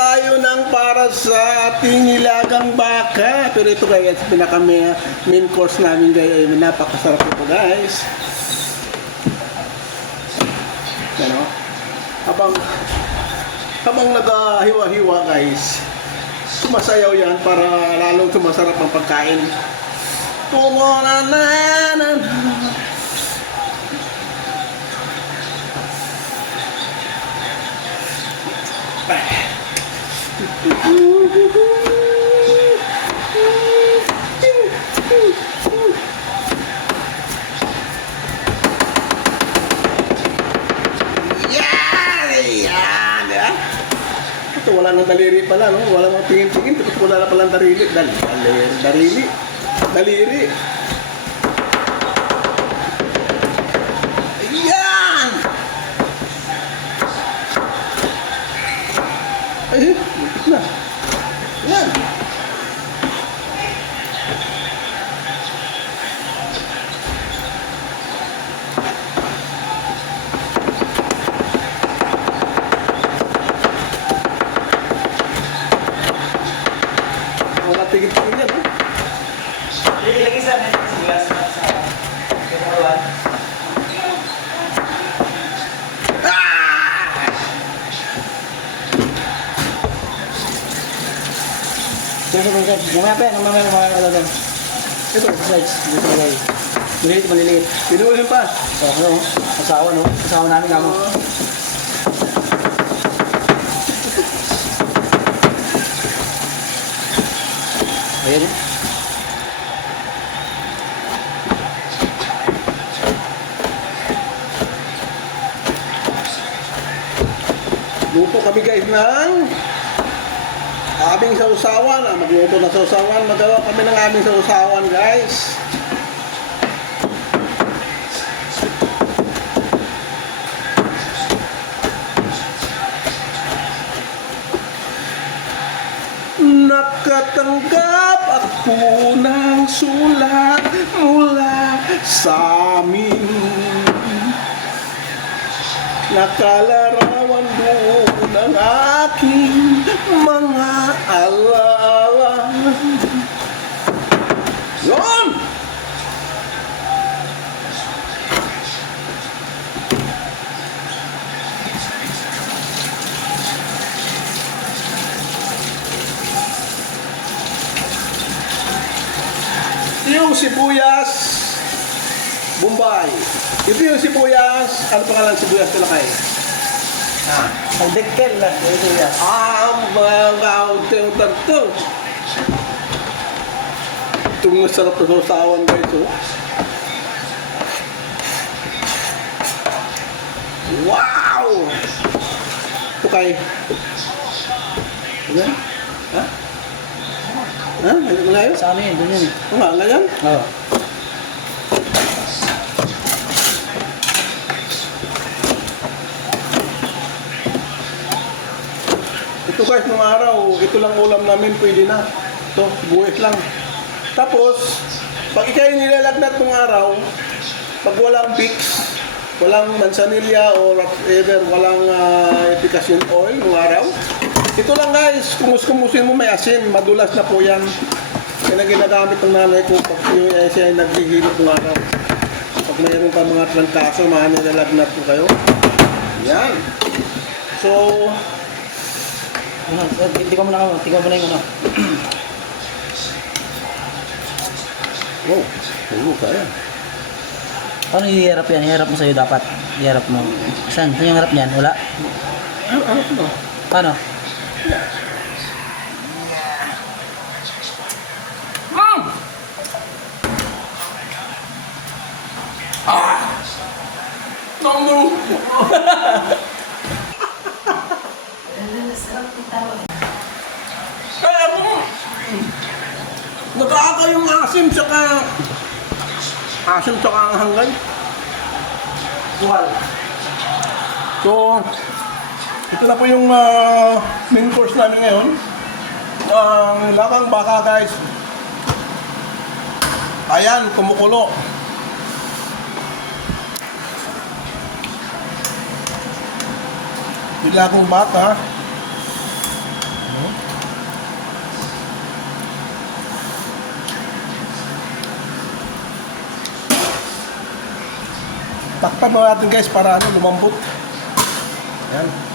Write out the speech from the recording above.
tayo ng para sa ating nilagang baka. Pero ito guys, pinaka main course namin guys, ay napakasarap ito guys. Ano? Habang naghiwa-hiwa guys, sumasayaw yan para lalong sumasarap ang pagkain. Tumo-na-na-na-na. Ito wala nang daliri pala, no? Wala nang tingin-tingin, tapos wala na palang daliri. Daliri. Ayan! Ay, muntik na. Ayan. Wala tingin-tingin yan, no? Ilagay sa amin sa glass sa kinawan. Mamaya pa yan, mamaya doon. Ito. Slides, dito lagay. Maliliit. Pinuulin pa. Oh, ano, asawa no? Asawa namin kamo. Ayan eh. Luto kami guys ng aming sausawan. Magluto ng sausawan. Magawa kami ng aming sausawan guys. Nakatanggap ako ng sulat mula sa amin. Nakalarawan doon ang aking mga alawan. Yun! Yung sibuyas Bombay. Ito yung sibuyas. Ano pangalan sibuyas talakay? Pagdekkel lang. Ito yan. Mga uteng tagto. Itong masarap na sausawan guys. Oh. Wow! Ito kay. Ano? Ha? Ha? Ano nga yun? Sa amin, doon yun eh. Ano nga yan? Oo. Ito guys, nung araw, ito lang ulam namin, pwede na. Ito, buwis lang. Tapos, pag ikay nilalagnat nung araw, pag walang Vicks, walang mansanilya o whatever, walang efficacious oil nung araw, ito lang guys, kumus-kumusin mo may asin, madulas na po yan. Yan ang ginagamit ng nanay ko pag siya ay naghihilot nung araw. Pag mayroon pa mga trangkaso, mga nilalagnat po kayo. Yan. So, Tingnan mo na yung ano. wow, ulo kaya. Paano iharap yan? Iharap mo sa'yo dapat. Iharap mo. Saan? Saan yung harap niyan? Wala? Ano ito? Paano? Nangro! Kaya mo! Nag-aaka yung asim tsaka ang hanggan. Dual. So, ito na po yung main course namin ngayon. Ang lamang baka guys. Ayan, kumukulo. Bilagong baka. Takpan mo natin guys para ano, lumambot. Ayan.